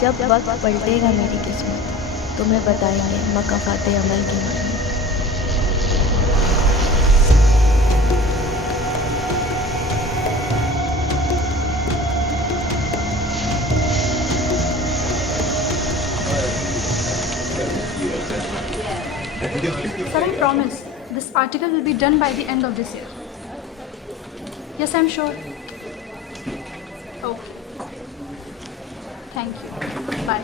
जब वक्त पलटेगा मेरी किस्मत, तुम्हें बताएंगे मकाफाते अमल के मायने। Sir, I promise this article will be done by the end of this year. Yes, I'm sure. Okay. Thank you. Bye.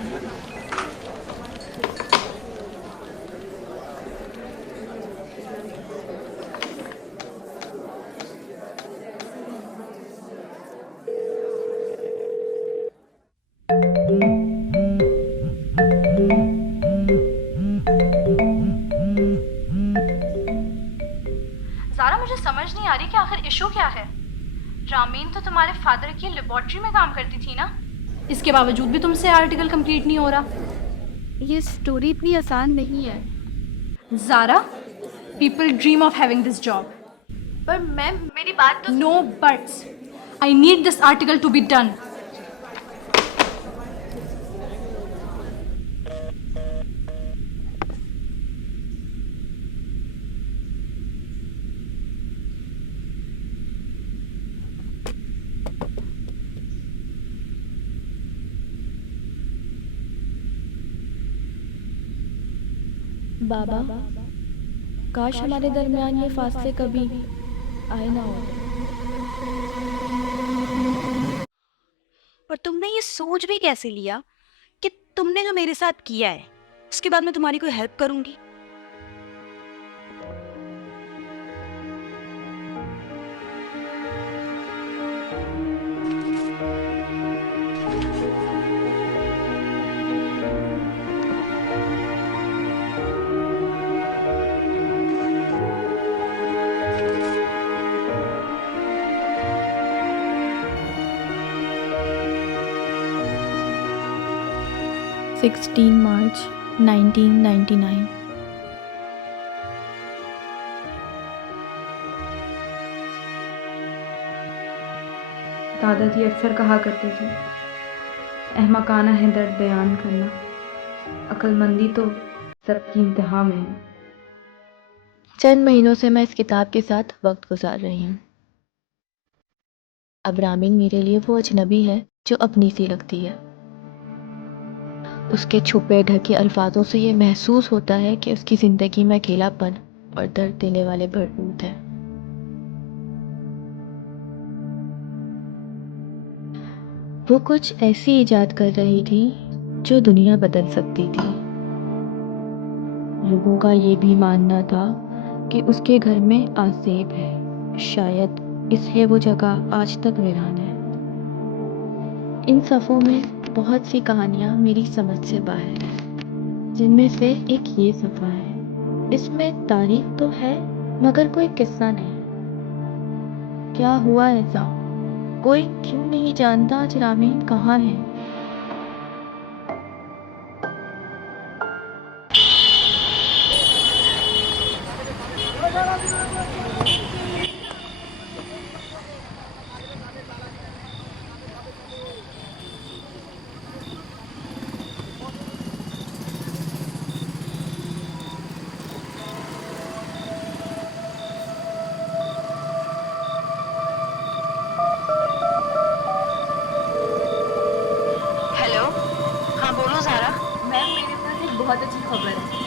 Zaara, मुझे समझ नहीं आ रही कि आखिर इशू क्या है। रामीन तो तुम्हारे फादर की लेबोरेटरी में काम करती थी ना? इसके बावजूद भी तुमसे आर्टिकल कंप्लीट नहीं हो रहा। ये स्टोरी इतनी आसान नहीं है। Zara, people dream of having this job. पर मैम, मेरी बात तो no buts. I need this article to be done. बाबा, काश हमारे दरमियान ये फासले कभी आए ना हो। पर तुमने ये सोच भी कैसे लिया कि तुमने जो मेरे साथ किया है उसके बाद मैं तुम्हारी कोई हेल्प करूंगी? March 16, 1999। दादाजी अक्सर कहा करते थे, अहमकाना है दर्द बयान करना, अक्लमंदी तो सबकी इंतहा में है। चंद महीनों से मैं इस किताब के साथ वक्त गुजार रही हूँ। अब रामीन मेरे लिए वो अजनबी है जो अपनी सी लगती है। उसके छुपे ढके अल्फाजों से ये महसूस होता है कि उसकी ज़िंदगी में अकेलापन और दर्द देने वाले बरूद हैं। वो कुछ ऐसी इजाद कर रही थी जो दुनिया बदल सकती थी। लोगों का ये भी मानना था कि उसके घर में आसेब है, शायद इसलिए वो जगह आज तक वीरान है। इन सफ़ों में बहुत सी कहानियाँ मेरी समझ से बाहर हैं, जिनमें से एक ये सफ़ा है। इसमें तारीख तो है मगर कोई किस्सा नहीं। क्या हुआ ऐसा? कोई क्यों नहीं जानता आज रामीन कहाँ है? हेलो। हाँ बोलो ज़ारा। मैम, मेरे पास एक बहुत अच्छी खबर है।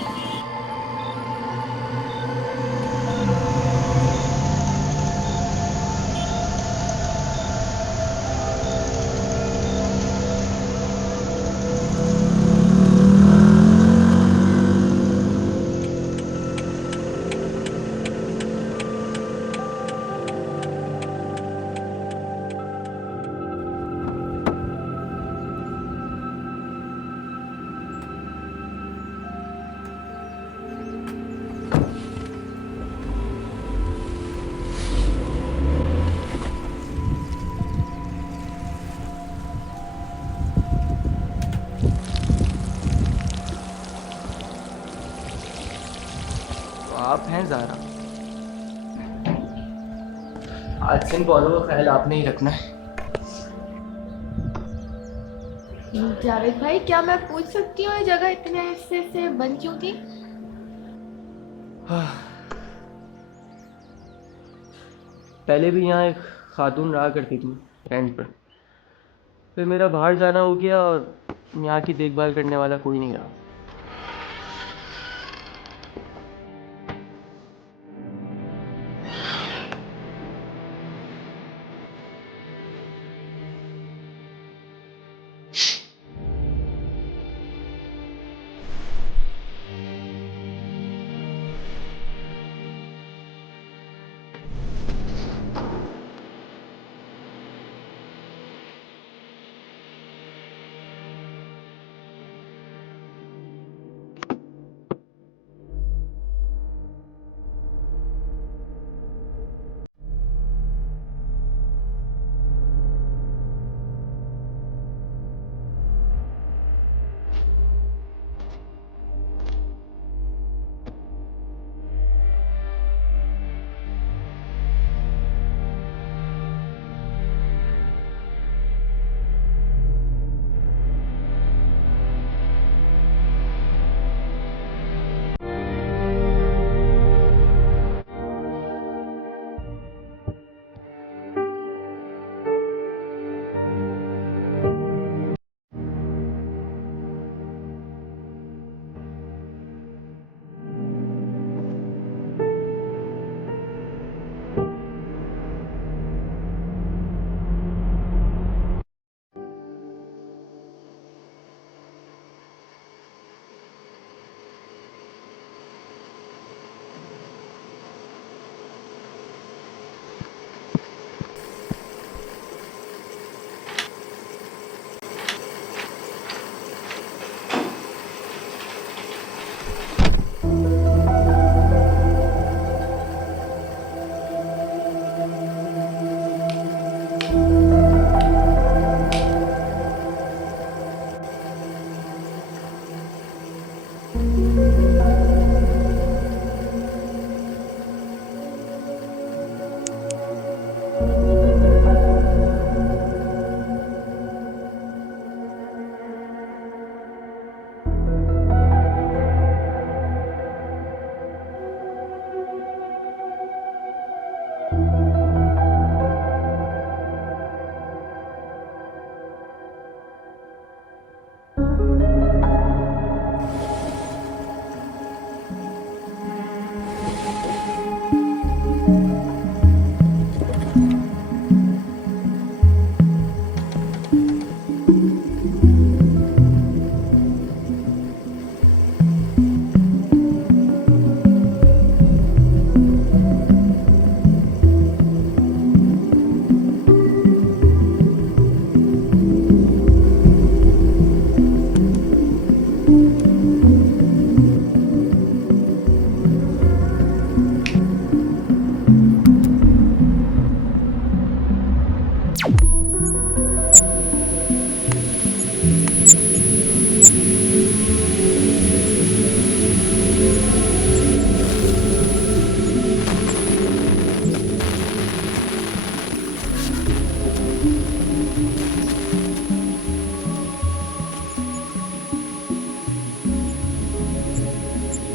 आप हैं ज़ारा। आज से इन पौधों का ख्याल आपने ही रखना है। जावेद भाई, क्या मैं पूछ सकती हूँ ये जगह इतने अरसे से बंद क्यों थी? पहले भी यहाँ एक खातून रहा करती थी रेंट पर। फिर मेरा बाहर जाना हो गया और यहाँ की देखभाल करने वाला कोई नहीं रहा।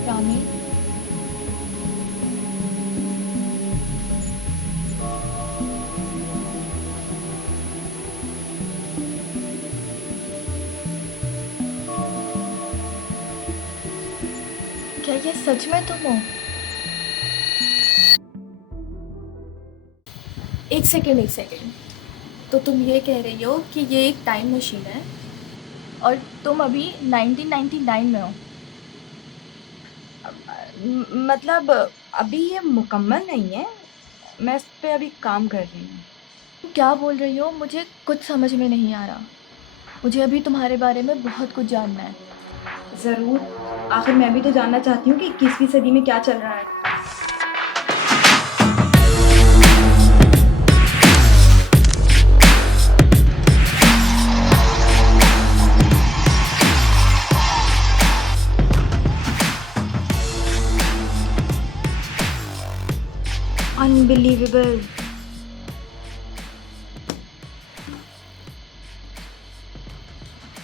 रामी, क्या ये सच में तुम हो? एक सेकेंड। तो तुम ये कह रही हो कि ये एक टाइम मशीन है और तुम अभी 1999 में हो? मतलब अभी ये मुकम्मल नहीं है, मैं इस पे अभी काम कर रही हूँ। तुम क्या बोल रही हो? मुझे कुछ समझ में नहीं आ रहा। मुझे अभी तुम्हारे बारे में बहुत कुछ जानना है। ज़रूर, आखिर मैं भी तो जानना चाहती हूँ कि 21वीं सदी में क्या चल रहा है। अनबिलीवेबल।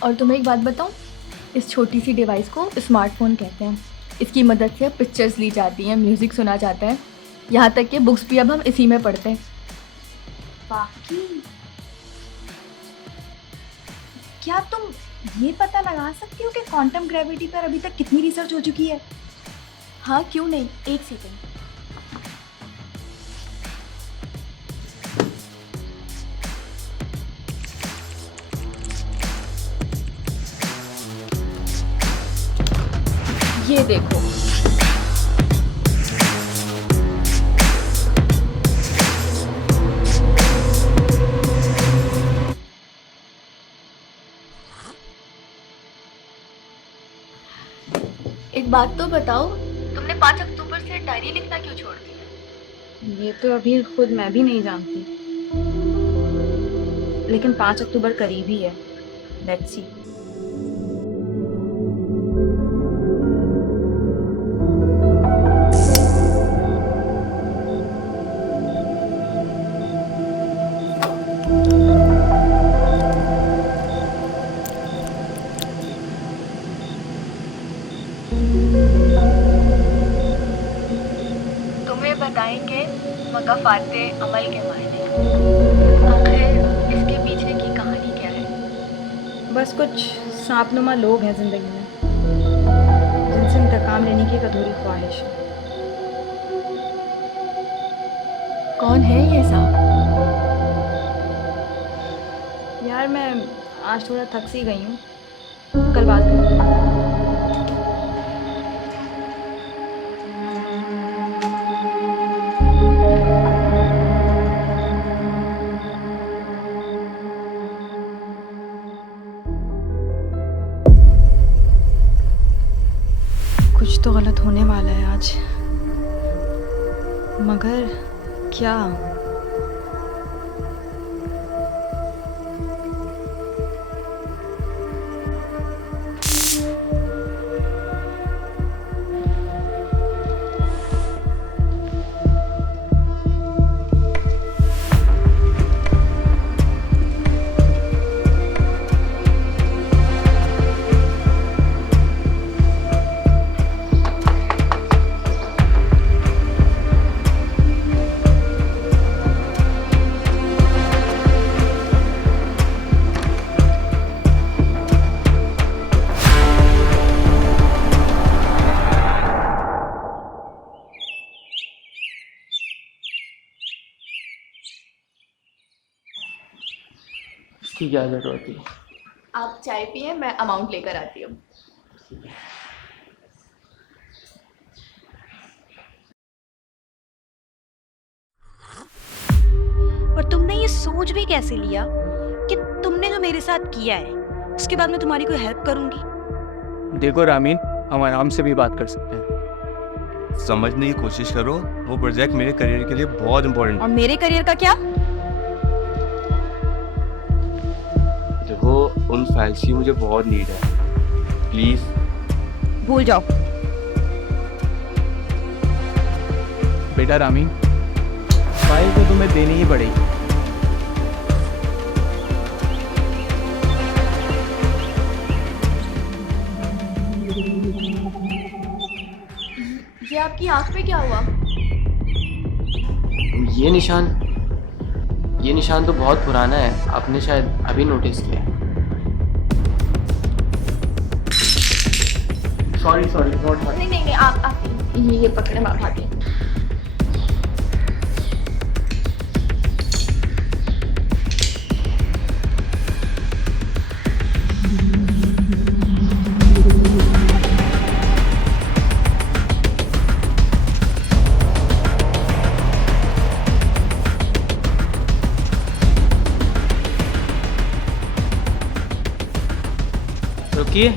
और तुम्हें एक बात बताऊं, इस छोटी सी डिवाइस को स्मार्टफोन कहते हैं। इसकी मदद से पिक्चर्स ली जाती हैं, म्यूज़िक सुना जाता है, यहाँ तक कि बुक्स भी अब हम इसी में पढ़ते हैं। बाकी क्या तुम ये पता लगा सकती हो कि क्वांटम ग्रेविटी पर अभी तक कितनी रिसर्च हो चुकी है? हाँ क्यों नहीं, एक सेकेंड। ये देखो, एक बात तो बताओ, तुमने 5 अक्टूबर से डायरी लिखना क्यों छोड़ दिया? ये तो अभी खुद मैं भी नहीं जानती, लेकिन 5 अक्टूबर करीब ही है। Let's see. तुम्हें बताएंगे मकाफाते अमल के मायने। आखिर इसके पीछे की कहानी क्या है? बस कुछ सांपनुमा लोग हैं ज़िंदगी में जिनसे इंतकाम लेने की एक अधूरी ख्वाहिश है। कौन है ये सांप? यार मैं आज थोड़ा थक सी गई हूँ, कल बात करूँगी। कुछ तो गलत होने वाला है आज, मगर क्या? इसकी क्या ज़रूरत थी? आप चाय पिए, मैं अमाउंट लेकर आती हूँ। और तुमने ये सोच भी कैसे लिया कि तुमने जो मेरे साथ किया है उसके बाद मैं तुम्हारी कोई हेल्प करूंगी? देखो रामीन, हम आराम से भी बात कर सकते हैं। समझने की कोशिश करो, वो प्रोजेक्ट मेरे करियर के लिए बहुत इम्पोर्टेंट और मेरे करियर का क्या? है। देखो, उन फाइल्स की मुझे बहुत नीड है, प्लीज। भूल जाओ। बेटा रामीन, फाइल तो तुम्हें देनी ही पड़ेगी। ये आपकी आँख पे क्या हुआ? ये निशान तो बहुत पुराना है, आपने शायद अभी नोटिस किया। Sorry not sorry. नहीं नहीं नहीं, आप ये पकड़े, मैं उठाती हूँ। रुकिए।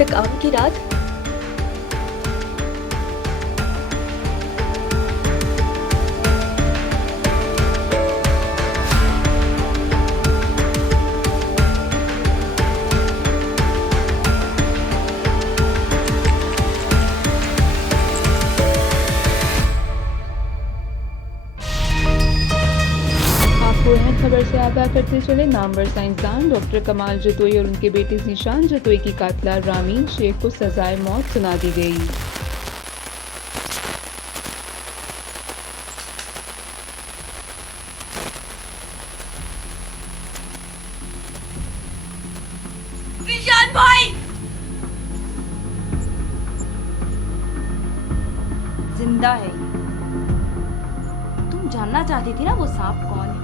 इंतकाम की रात। आपको अहम खबर से आगाह करते चले नामवर साइंसदान डॉक्टर कमाल जतोई और उनके बेटे जीशान जतोई की कातला रामीन शेख को सजाए मौत सुना दी गई। जीशान भाई, जिंदा है ये। तुम जानना चाहती थी ना वो सांप कौन है?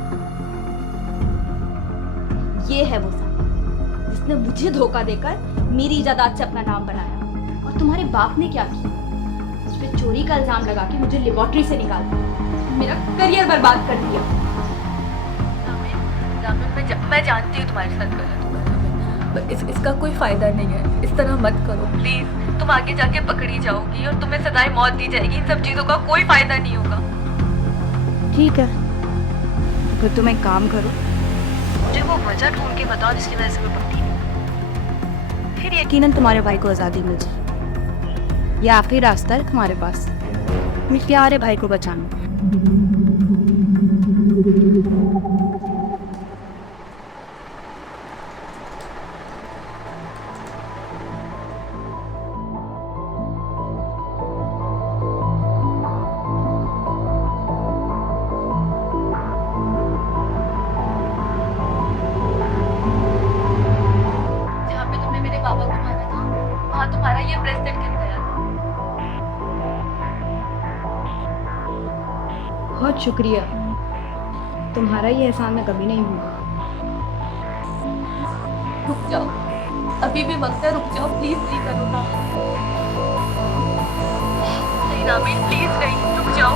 ये है वो सांप जिसने मुझे धोखा देकर मेरी जायदाद से अपना नाम बनाया। और तुम्हारे बाप ने क्या किया? उस पे चोरी का इल्जाम लगा के मुझे लेबोरेटरी से निकाल दिया, मेरा करियर बर्बाद कर दिया। मैं जानती हूँ तुम्हारे साथ गलत हुआ है, पर इसका कोई फायदा नहीं है। इस तरह मत करो प्लीज। तुम आगे जाके पकड़ी जाओगी और तुम्हें सजाए मौत दी जाएगी। इन सब चीजों का कोई फायदा नहीं होगा। ठीक है, फिर तुम एक काम करो, मुझे वो वजह ढूंढ के बताओ जिसकी वजह से मैं पकड़ी नहीं। फिर यकीनन तुम्हारे भाई को आज़ादी मिल जाए। ये आखिरी रास्ता है तुम्हारे पास अपने प्यारे भाई को बचाने का। जहाँ पे तुमने मेरे पापा को मारा था, वहाँ तुम्हारा ये ब्रेसलेट गिर गया था। बहुत शुक्रिया, तुम्हारा ये एहसान मैं कभी नहीं भूलूंगा। रुक जाओ, अभी भी वक्त है, रुक जाओ प्लीज। नहीं करो ना, नहीं नामीन प्लीज, नहीं, रुक जाओ।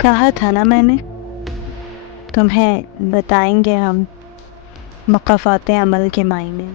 कहा था ना मैंने, तुम्हें बताएंगे हम मक़ाफ़ात अमल के मायने।